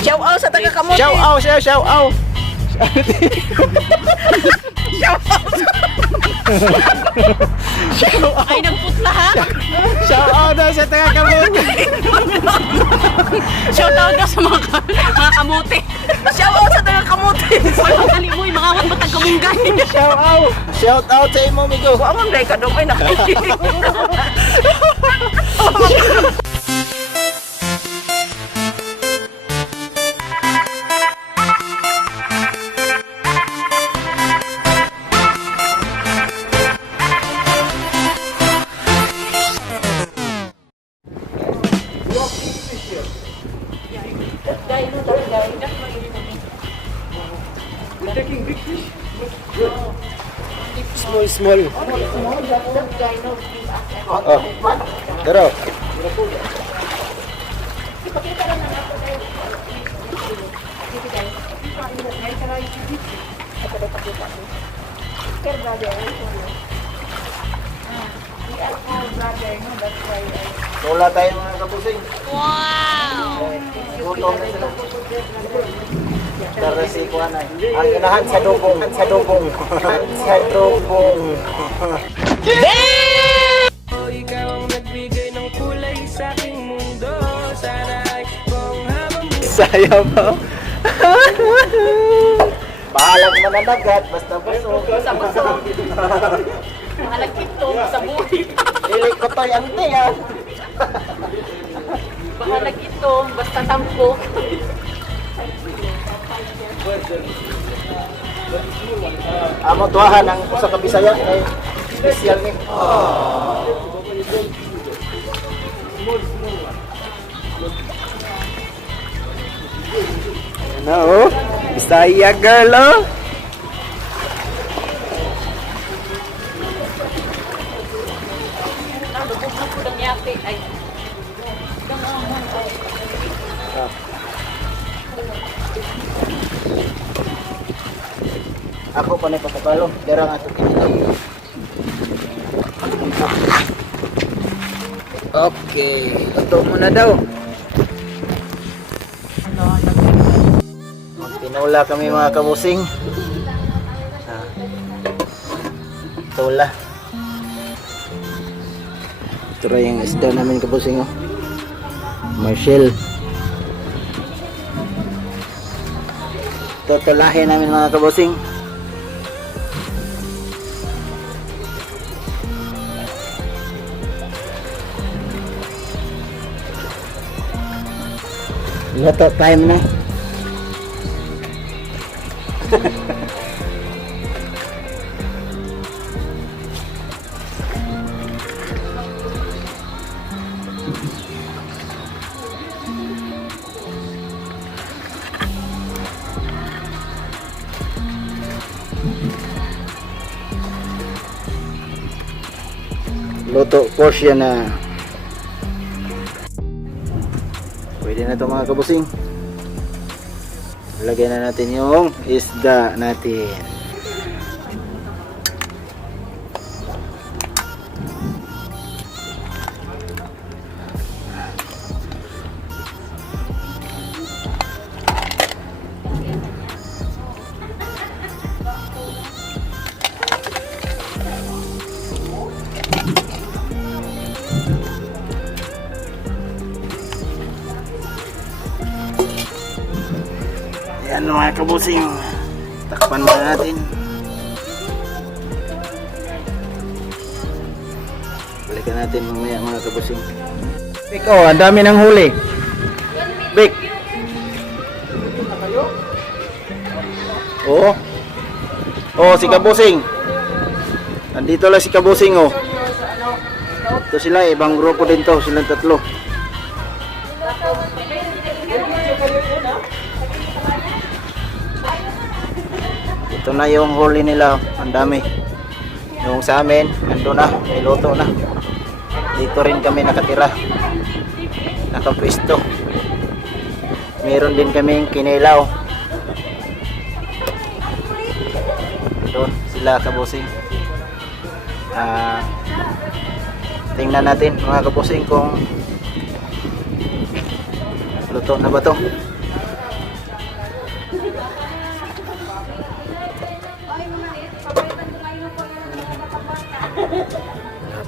Shout out sa taga kamote. Shout out siya, shout out. Ay, nagputla ha? Shout out daw sa taga kamote. Shout out daw sa mga kamote. Shout out sa taga kamote. Pagkakali mo, yung mga matag kamunggay. Shout out. Shout out sa imo, migo. Kung amang day ka doon, ay nakikinig. Small. Oh. Pero. Wala tayo mga kapusing. Wow! Gutom na sila. Para si Kuanay. Ang inahan sa dubong. Sa dubong. Sa dubong. Ikaw ang nagbigay ng kulay sa aking mundo. Sana ay kung habang Sayaw mo. Bahalag mananagat. Basta baso. Basta-baso. Malagkit to sa buhay. Ilik ko to yung tiya. Bahalag ito, basta tampo. Amo tuahan ang usa ka Bisaya ay special ni. Ano oh? Bisaya girl oh. Nalubog ko ng yate. Ay, Ako pa na pasapalo. Dera nga ito kinilay. Okay. Ito muna daw. Tinula kami mga kabusing. Tula. Ito rin yung isda namin kabusing oh. Marshall. Tutulahin namin mga kabusing. Luto time na. Luto portion na. Pwede na ito mga kabusing. Lagyan na natin yung isda natin. Yan mga kabusing, takpan muna natin. Balikan natin mamaya mga kabusing. Bik, oh, ang dami ng huli. Bik. Oh. Oh, si kabusing. Nandito lang si kabusing oh. Ito sila, ibang grupo din to, silang tatlo. Ito na yung huli nila, ang dami. Yung sa amin, ando na, niluto na. Dito rin kami nakatira. Nakapwesto. Meron din kaming kinilaw. Doon sila kabusing. Tingnan natin mga kabusing kung luto na ba to.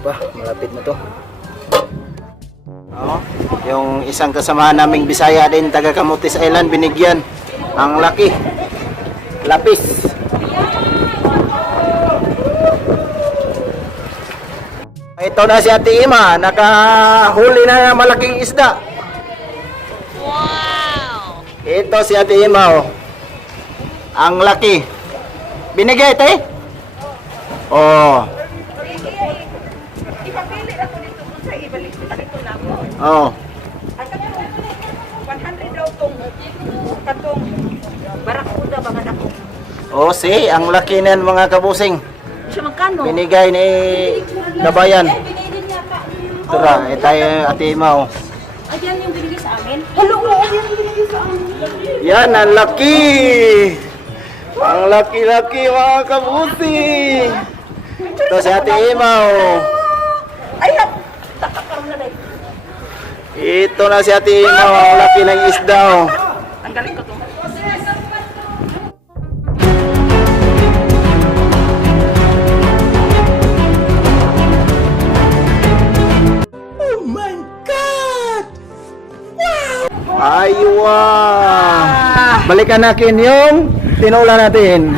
pa, malapit na to. Oh, yung isang kasamahan naming Bisaya din, taga Camotes Island, binigyan. Ang laki. Lapis. Ito na si Ate Ima, nakahuli na ng malaking isda. Wow! Ito si Ate Ima, oh. Ang laki. Binigay, te? Oh. Ipapili ako dito kung sa ibalik dito na ako. Oh. At katong 100 daw katong barakuda ba man ako. Oh, si, ang laki niyan mga kabusing. Siya magkano? Binigay ni Kabayan. Tura, tayo Ate Ima, oh. Ayan yung binigay sa amin. Hello, yan yung binigay sa amin. Yan, ang laki! Ang laki-laki mga kabusing! Ito si Ate Ima, oh. Ay, takakaroon na rin. Ito na si Ate Ima, oh. Ang laki ng isda, oh. Ang galing ko to. Aywa! Balikan natin yung tinula natin.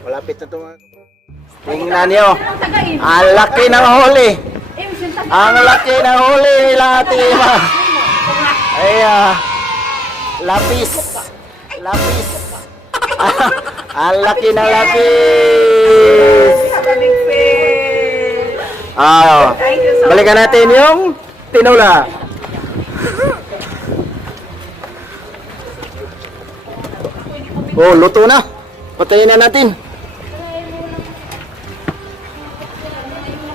Malapit na ito mga. Tingnan nyo. Ang laki ng huli. Ang laki ng huli nila Ate Ima. Ay, lapis. Lapis. Ang laki ng lapis. Big fish. Thank you so balikan natin yung tinula. Oh, luto na. Patayin na natin.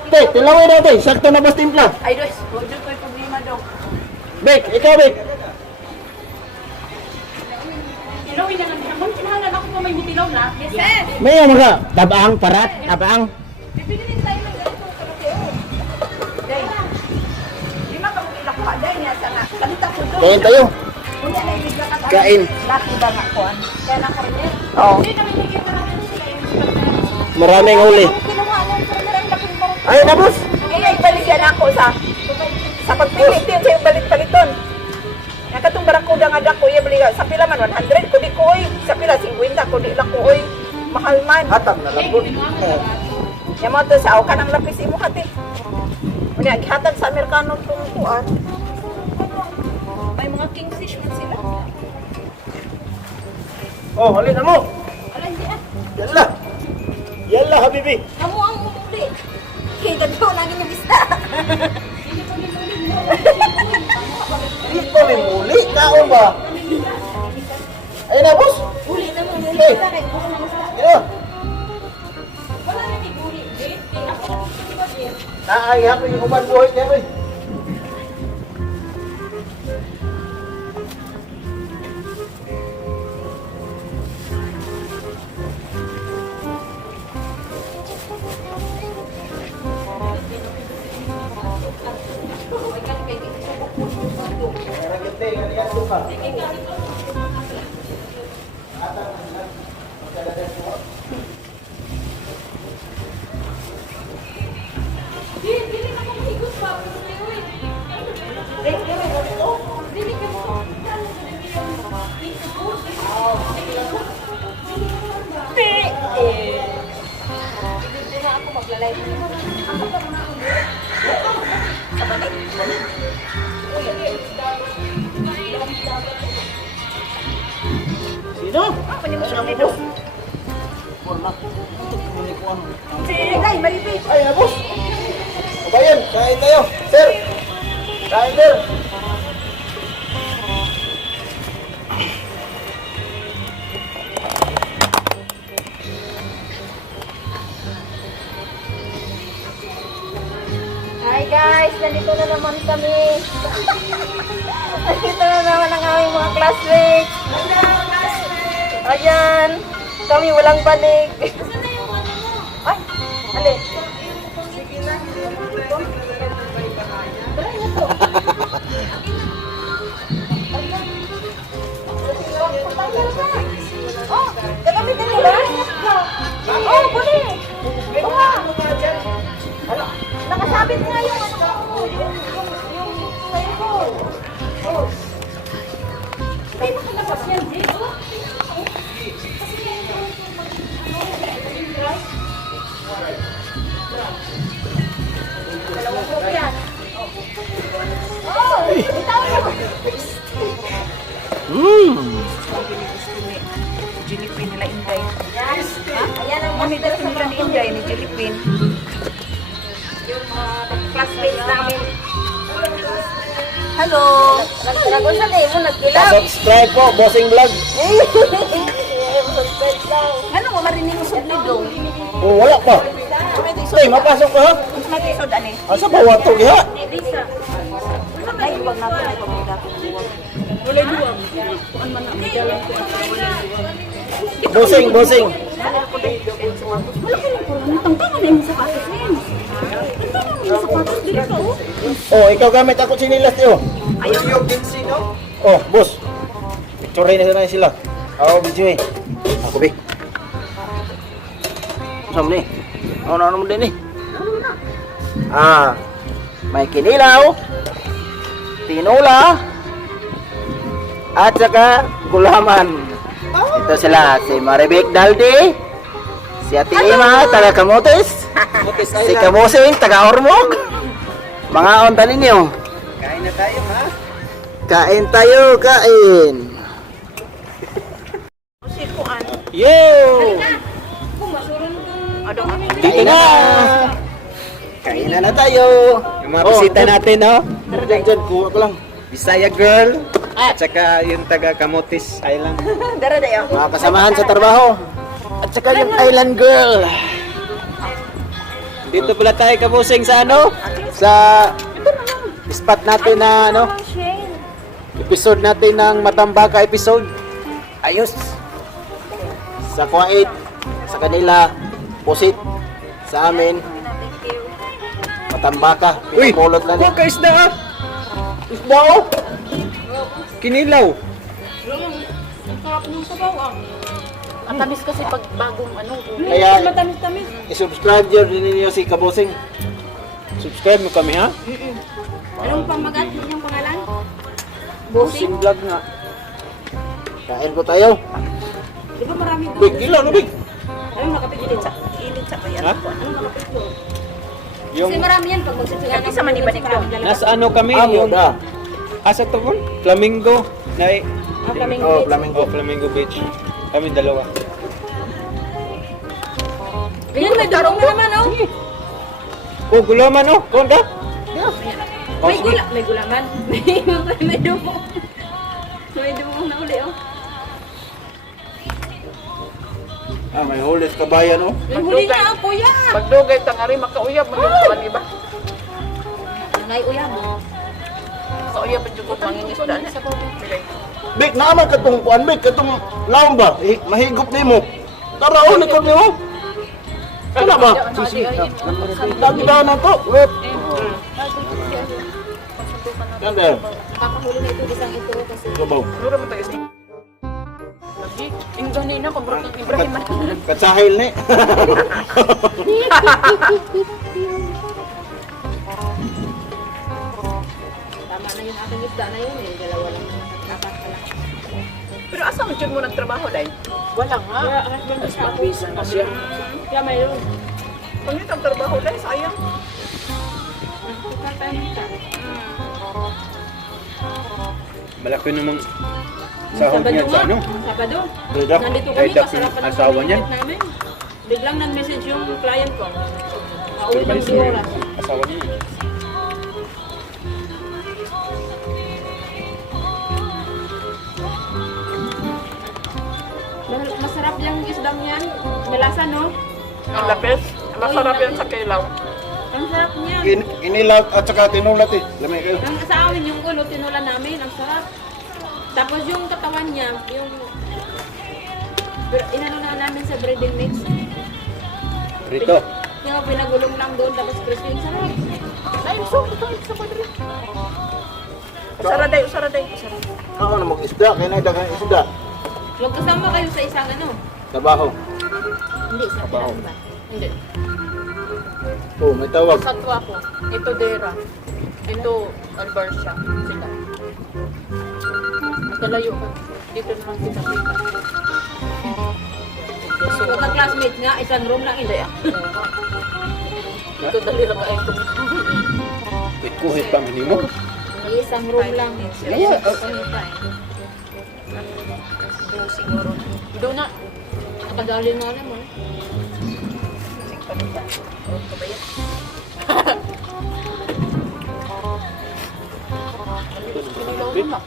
Te, tilawin natin. Sakto na ba timpla? Ay, dos. Huwag ko yung problema daw. Bek, ikaw Bek. Ilawin na lang. Kung kinahalan ako pa may butilaw na. Yes, sir. May mga tabang parat, tabang. Pipiliin tayo ng ganito. Day. Di makapagilak ko. Day niya sana. Kalita ko doon. Kain tayo. Kung yan ay bigla ka. Kain. Laki ba nga ko? Kaya na ko rin. Oo. Hindi kami bigyan na namin sila. Maraming huli. Kinuha lang ko na lang laking barok. Ay, nabos. Ay, baligyan ako sa pagpilit yun sa balik-baliton. Nga katong barakuda nga dako, iya baliga. Sa pila man, 100 ko di ko oy. Sa pila, 50 ko di lang ko oy. Mahal man. Hatag na lang po. Yan mo to sa aw ka ng lapis imo hati. Unya, gihatag sa Amerikano itong kuan. May mga kingfish man sila. Oh, halin na mo. Alay, di ah. Yalla. Yalla, habibi. Kamu ang umuli. Kaya ganito lagi yung isda. Dito may muli. Kaon ba? Ayun na, boss. Uli na mo, uli Hey. na rin. Bukan ng isda. Ayun. Wala na ni uli. Di ako. Di ba, Jim? Ay, hapo yung uman buhay niya, boy. Sino? Apa ni musuh ni dong? Ay, maripit. Ay, na, boss. Kabayan, kain tayo. Sir. Kain, sir. Hi guys, nandito na naman kami. Nandito na naman ang aming mga classmates. Ayan, kami walang banig. Ay, alin? Sige na. Try na to. Oo, pwede. Oo nga. Nakasabit nga yung ano ko. Yung sayo ko. Oh. May makalabas yan, Jay. Dalawang grupo yan. Oh, bitaw mo. Jilipin nila Inday. Yan. Ayan ang Mami, master gusto sa nila ni Inday ni Jilipin. yung classmates namin. Hello! Nagkaragosan eh mo, nagkilaw. Subscribe po, Bossing Vlog. Ano mo marinig mo sa blido? Oh, wala pa. Tay, mapasok ka ha? Mas matisod ani. Asa ba wato ha? Lisa. Ay, huwag natin ay pagkakapit. Wala duwag. Kuan man na dalan ko. Bossing, bossing. Tangtangan na yung sapatos niyan. Tangtangan na yung sapatos dito ka oh. Oh, ikaw gamit ako sinilas niyo. Ayun yung Vinci, no? Oh, boss. Picture na sila. Ako, video eh. Ako, be. Saan mo ni? Ano mo din eh? Ah, may kinilaw, tinula, at saka gulaman. Ito sila, si Maribek Daldi, si Ate Ima, taga Camotes, si Kabosing, taga Ormoc. Mga onta ninyo. Kain na tayo, ha? Kain tayo, kain. Si kuan. Yo! Ado. Kain na! Kain na tayo. Yung mga bisita natin, no? Diyan, kuha ko lang. Bisaya girl, at saka yung taga Camotes Island. Dara dayo. Mga kasamahan sa trabaho. At saka yung island girl. Dito pala tayo kabusing sa ano? Sa spot natin na ano, episode natin ng Matambaka episode. Ayos. Sa Kuwait, sa kanila, Pusit, sa amin, Matambaka. Uy! Pinapulot na Huwag ka isda, ha? Isda oh! Kinilaw. Ang tamis kasi pag bagong ano. Kaya, i-subscribe nyo din ninyo si Kabosing. Subscribe mo kami, ha? Anong pamagat mo niyang pangalan? Bossing vlog nga. Kain po tayo. Di ba marami doon? Big, ilaw no big. Anong nakapigilin sa? Ilin sa kaya? Ha? Anong nakapigilin? Yung Kasi marami yan pag magsisihan. Isa man iba dito. nasa ano kami, Amo yung da. asa to po? Flamingo. Na, Oh, Flamingo. oh, Flamingo Beach. Kami dalawa. Ganyan, may darong mo naman, oh. Oh, gulaman, oh. Kung ka? May gula. May gulaman. May dumo. May dumo na uli, oh. Ah, may hulis kabayan oh. May huli na, kuya. Magdugay tangari makauyab mo yung kuan iba. Ngay uya mo. Makauyab ang jugot mangingisda na. Big, naman katong kuan big, katong laom ba? Mahigop nimo. Tara oh, likod nimo. Wala ba? Dami daw na to. Wait. Ganda. Kakahuli na ito, isang ito kasi. Gabaw. Lura mo tayo. Yung ganina, kumbrok ng Ibrahim. Katsahil ni. Tama na yung aking isda na yun, eh. Dalawa lang. Apat pa lang. Pero asa mo dyan mo nagtrabaho dahil? Wala nga. Bisa na siya. Kaya mayroon. Pangit ang trabaho dahil sayang. Malaki namang sahod niya sa ano? Sabado. Dito. Nandito kami, Kahit kasarapan yung asawa niya. namin. Biglang nag-message yung client ko. Pauwi Pero kami balik si oras. asawa niya. Masarap yung isdang yan. Malasa, no? Ang lapis. Masarap yan sa kilaw. Ang sarap niya. Inilaw at saka tinulat eh. Lamay kayo. Ang sa amin, yung ulo, tinulan namin. Ang sarap. Tapos yung katawan niya, yung inano na namin sa breading mix. Rito. Yung pinagulong lang doon, tapos crispy. Ang sarap. Dahil so, ito sa padre. Usara day. Ako na mag-isda, kaya na dagang isda. Huwag kasama kayo sa isang ano. Trabaho. Hindi, sa Trabaho. ba? Hindi. Oh, may tawag. Santo ako. Ito Dera. Ito Albarcia. Sila. Magkalayo ka. Dito naman kita-kita. So, ka-classmate nga, isang room lang hindi. Ito dalira ka ito. Kuhit pa minimo. Isang room lang. Yeah. Siguro. Doon na. Nakadali na alam mo. Pinilaw na.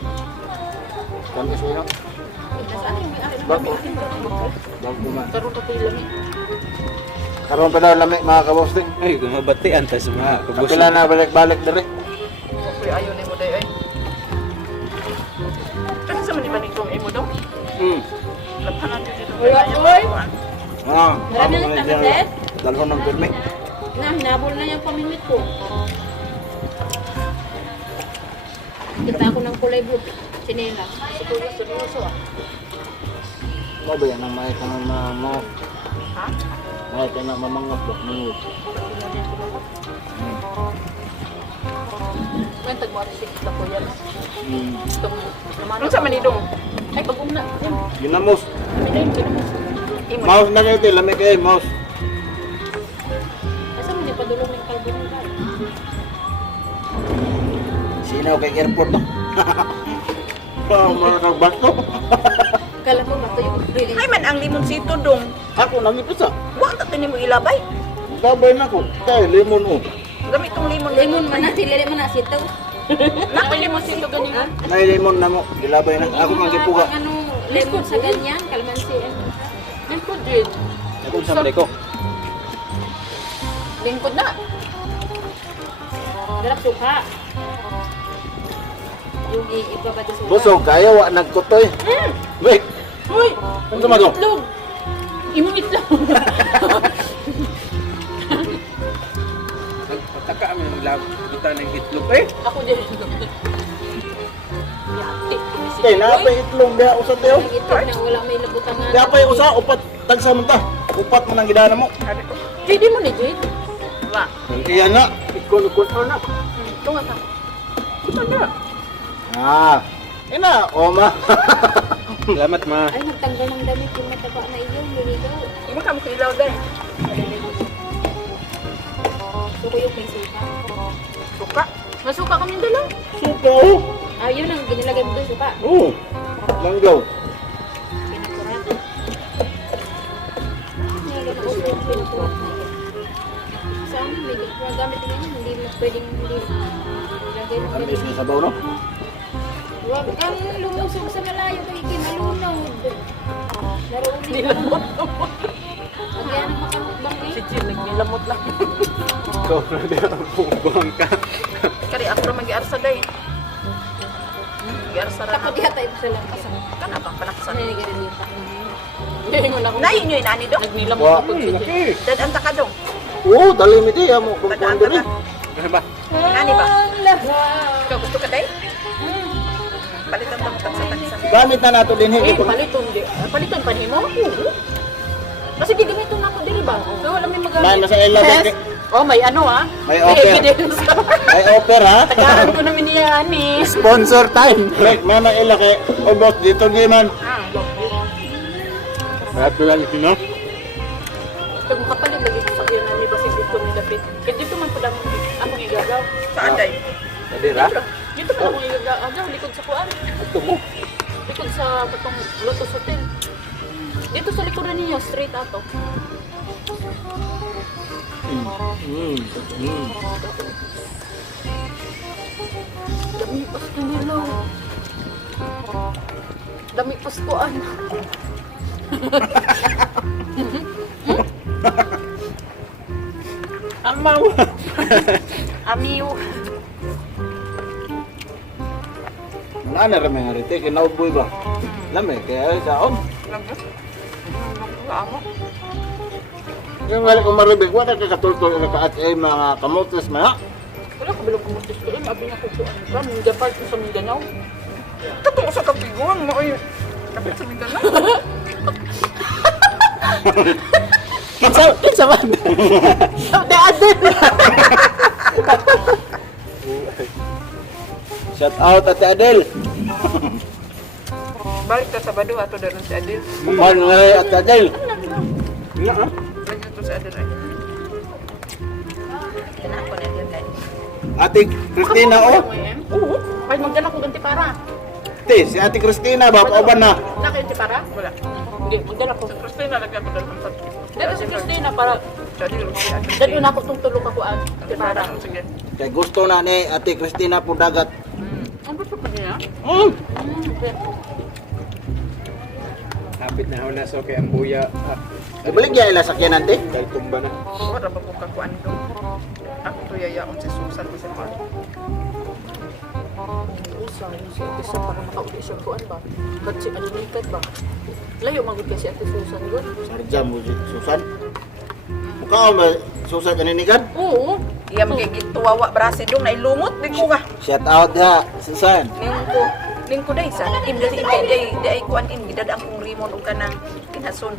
Kantos mo yun. Nasaan yung may-ari ng Bago. bago? Bago man. Karoon ka tayo lang eh. Karoon pa daw lamig mga kabosting. Ay, gumabatian tayo sa mga kabus. Kapila na balik-balik diri. Okay, ayaw na mo dahil ay. Kasi sa maniba nitong imo daw. Lapanan nyo dito. Uy, uy! Ah, Marami na nagkakaset? dalhon ng pirmi. Na, hinabol na yung pamimit ko. Kita ako ng kulay blue. Sinela. Siguro seryoso ah. Mo ba yan ang may ka na mo? Ha? May ka na mamangap ba? May tagmarisik na po yan. Hmm. Itong naman. Ano sa manidong? Ay, pag na. Yun na mouse. Imo. Mouse na kayo, lamig kayo, mouse. Asa mo niya padulong ng carbon ka? Sinaw kay airport no? Mga kagbato. Kala ko ba ito yung Ay man ang limonsito dong. Ako nangipisa. Wa ta tini mo ilabay. Sabay na ko. Kaya lemon oh. Gamit tong limon. lemon man na, silili man na sito. Nakuli mo sito ganyan. May lemon na mo. Ilabay na. Ako mang kipuga. Ano, lemon sa ganyan, kalamansi. Lingkod din. Ako sa ko. Lingkod na. Darap suka. Yung ibabati suka. Busog kayo, wa nagkutoy. Wait, Uy! ano ba to? Itlog! Imong itlog! Nagpataka kami ng lab. Kita ng itlog eh. Ako din. Yati. Kay napay itlog diha usa tayo. Ang itlog na wala may labutangan. Diha pay usa upat tagsa man ta. Upat man ang gidana mo. Pwede mo ni Jade. Wa. Iya na. Ikon na. Ito nga ta. Ito na. Ah. Ina, oma. Salamat ma. Ay, nagtanggal ng damit yung mataba na iyo, liligaw. Imo ka mo ilaw day. So, ko yung may suka. Suka. Masuka kami dala. Suko. Ah, yun ang ginilagay mo doon, suka. Oh. Langgaw. Pinikurat. Nilagay mo ko pinikurat. Saan? May gamit din yun. Hindi mo pwedeng hindi. Lagay mo Amis din. na sabaw no? Huwag kang lumusog sa malayo kay Kimalunod. Laruin mo. Nilamot. Agyan ang makamukbang eh. Si Jill, nagnilamot lang. Ikaw na din ang pubang ka. Kari ako ra magi-arsa day. Magi-arsa ra. Takot yata ito sa lang kasama. Kana bang panaksan. Nanigarilintak. Ngayon ako. Nay inyo inani do. Nagnilamot Wa. ako si Jill. Laki. Dadan ta ka dong. Oh, dali mi di amo kung Dadan kuan ta. diri. Ano ba? Inani ba? Allah. Ikaw gusto ka day? Palitan ta tagsa. Gamit na nato din Eh, higit. paliton di. Paliton pa ni mo? Kasi gigamiton na ako diri ba? So wala may May magamit. nasa ilagay. Oh, may ano ah. May offer. evidence. May offer ha. Tagaan ko namin niya ani. Sponsor time. Wait, mama ila kay obot dito di man. Happy lang sino? Pag makapalit lagi ko sa iyo na ni Basig dito ni David. Kaya dito man pala akong igagaw. Saan day? Dira. Dito man akong igagaw. Likod sa kuan. Ito mo. Likod sa patong Lotus Hotel. Dito sa likuran niya, straight ato. Dami pas kanila. Dami pas kuan. Amaw. Amiyo. Mana ra may arite kinauboy ba? Lame kaya daon. Amo. Yung wala ko maribig, wala ka katultol na kaat ay mga kamotes man. Wala ka bilog kumutis ko. Abi na ko kuan. Ba, mga part ko sa Mindanao. Totoo sa kapiguan mo ay. Kapit sa Mindanao. Kinsa man. Ate Adel. Shout out Ate Adel. Balik ka Sabado ato daron si Adil. Man ngay Ate Adel. Balik to si Adil ay. Kenapa na dia kay? Ate Christina oh. Oo. Pwede magdala ko ganti para. Te, si Ate Christina ba pauban na? Wala kayo ganti para? Wala. Hindi, magdala ko. Christina lagyan ko daron sa. Dito si Christina para Jadi si Adil. dali na ako itong tulog ako ang ganti para. Sige. Kay gusto na ni Ate Christina po dagat. Ang gusto pa niya? Okay. Hapit na ako na so kay ang buya. Ibalik ya ila sakyan ante. Dahil tumba na. Wala ba ko kakuan do? Ako to yayaon si Susan kasi pa. Usa, yung si Ate Susan para makauli siya kuan ba? Ba't si Alinikat ba? Layo magod ka si Ate Susan doon. Sarja mo si Susan. Mukha ba Susan kaninigan? Oo. Iya magiging tuwawa brase dong nailumot di ko nga. Shout out ha, Susan. Lingko day sa imda si day kuan in gidad ang kong rimon og kanang kinason.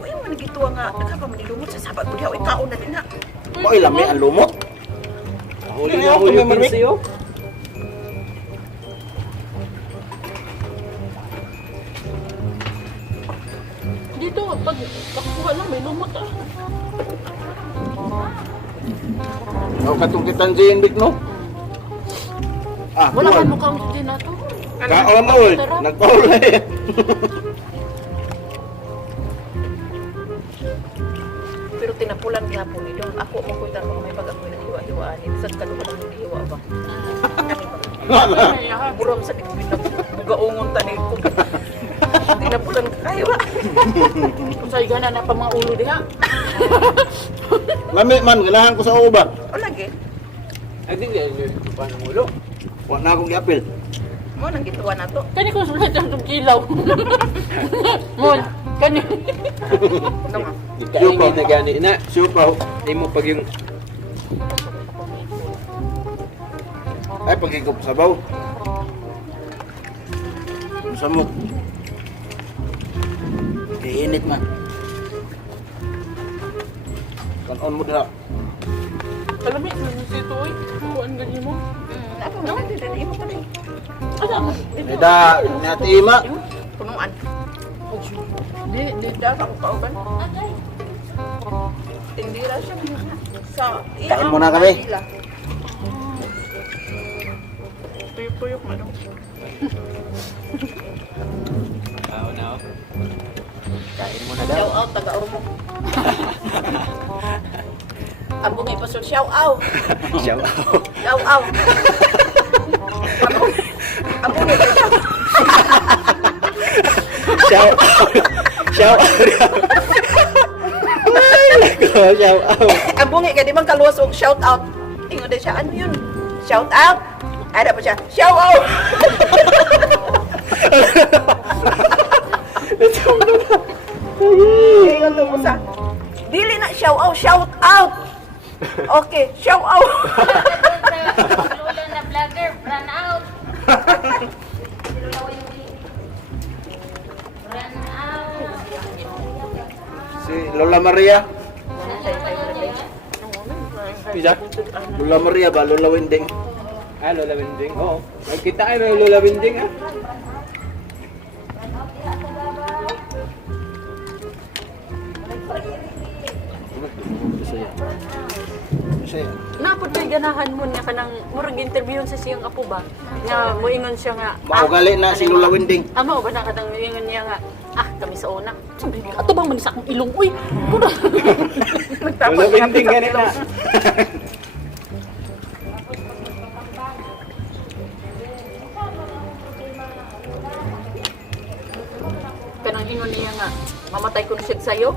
Uy mo nagituwa nga nagapa manilumot sa sabat ko diha oy kaon na din ha. Mo ilami ang lumot. Huli na ako yung pinsiyo. Dito, pag nakuha lang, may lumot ah. O katong kitan si Inbik no? Ah, Wala buwan. man mukhang din na to. Kaon na ol. Nagpaul na yan. Pero tinapulan gyapon ni dong ako mo ko tarong may pag ako naghiwa-hiwaan ni sad kanu ka nang hiwa ba. Buram sa dikbit na gaungon ta ni ko. Tinapulan kayo ba? Kung sa'yo gana na pa mga ulo diha. Lami man, ganahan ko sa uba. O lagi. Ay di niya paano mulo. Wa na akong giapil. Mo nang gituwa na to. Kani ko sulat ang kilaw. Mon, kani. Nang Di ka ingin na gani na. Supaw. Di mo pag yung Ay, pagkikup sabaw. Samok. Init man. Kanon mo dira. Alam mo, si Toy, kuhaan ganyan mo. ako no dili mo pa ni. Asa mo? Eda, ni Ate Ima. Punuan. Di daw ako kauban. Tindira siya sa Kain muna kami. Tuyok-tuyok man. tao na ako. Kain mo na daw. Shout out taga Ormo. Abo ngay pasol shout out. Siya ba? Shout out. Abo ngay pasol. Shout out. Shout out. Shout out. Abo ngay kay di man kaluwas og shout out. Ingon din siya ano yun? Shout out. Ada pa siya. Shout out. Ingon to mo sa. Dili na shout out, shout out. Okay, shout out. Lola na vlogger, run out. Run out. Si Lola Maria. Pisa? Lola Maria ba? Lola Winding. Ah, Lola Winding. Oo. Nagkita ay may Lola Winding ah. Masaya. Napod kay ganahan mo niya kanang murag interview sa siyang apo ba? Nga moingon siya nga. Maugali na si Lola Winding. Ama ba na kadang moingon niya nga. Ah, kami sa una. Sabi niya, ato bang manisa akong ilong? Uy, kuno. Lola Winding ganit na. Kanang ingon niya nga, mamatay ko na siya sa'yo.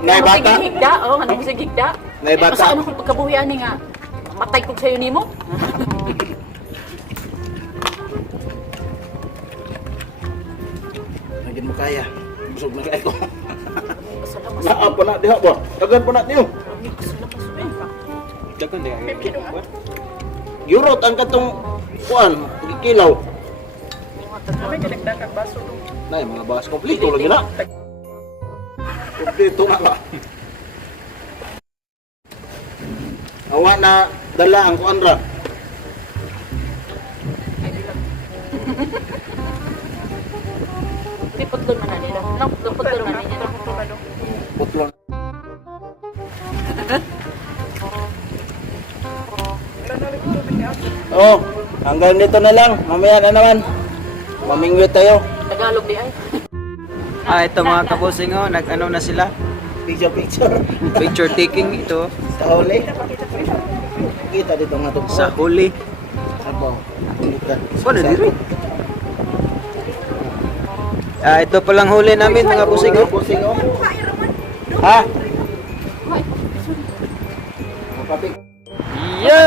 Nay bata. Sige higda, oh, ano mo sige higda? Nay bata. Sa ano kung pagkabuhian ni nga, matay ko sa'yo nimo? Nagin mo kaya. Busog na kaya ko. Salamat. Naa pa na diha ba? Dagan pa na niyo. Dagan di ka. Yurot ang katong kuan, gikilaw. Kami kadagdagan baso. Nay mga bagas kompleto lagi na. Dito na ba? Awa na dala ang kuan ra. Piputlon man na nila. Naputlon man nila. Putlon. Oh, hanggang dito na lang. Mamaya na naman. Mamingwit tayo. Tagalog di ay. Ito mga kabosing, oh, nag-ano na sila. Picture. Picture taking ito Sa huli. Kita dito nga to. sa huli. Abaw. Kita. Ano dito? Ito palang huli namin mga busing, oh. Busing oh. Ha? Kapit. Yo!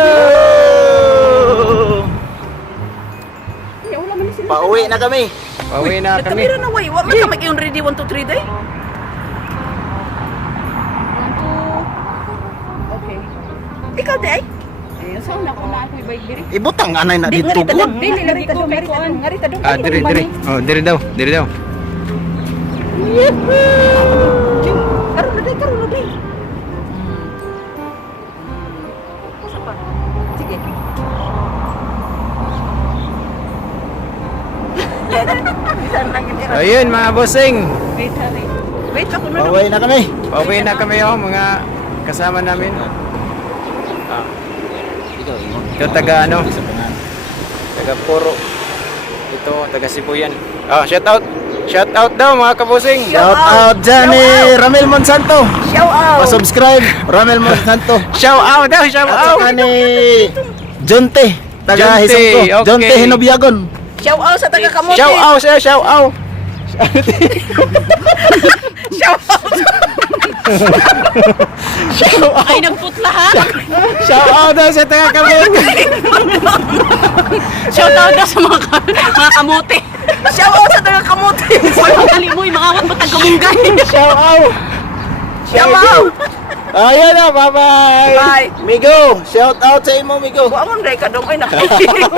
Pauwi na kami. Pauwi na kami. Kamera na way. Wa man ka mag-iyon ready 1 2 3 day. Okay. Ikaw day. Ayun, saan na ko na ako i-bike diri? Ibutang anay na dito Ngarita ko. dong. Dili ngarita dong. Ngarita dong. Diri, diri. Oh, diri daw, diri daw. Karon na day, karon na day. Sige. Ayun mga busing. Wait ako na. Pauwi na kami. Pauwi na kami, oh, mga kasama namin. Ito taga ano? Taga Puro. Ito taga Sibuyan. Oh, shout out. Shout out daw mga kabusing. Shout out dyan ni Ramel Monsanto. Shout out. Pa-subscribe Ramel Monsanto. Shout out daw, shout At out. saka ni Jonte. Taga Jonte, Hisongko. okay. Jonte Hinobyagon. Shout out sa taga Kamote. Shout out siya, shout out. Shout out. Ay, nagputla ha? Shout out daw sa taga Kamote. Shout out daw sa mga kamote. Shout out sa taga Kamote. Walang kali mo, makawat mo taga-munggay. Shout out. Shout out. Ayan na, bye-bye. Bye. Migo, shout out sa imo, Migo. Buamon day ka dong ay nakikinig.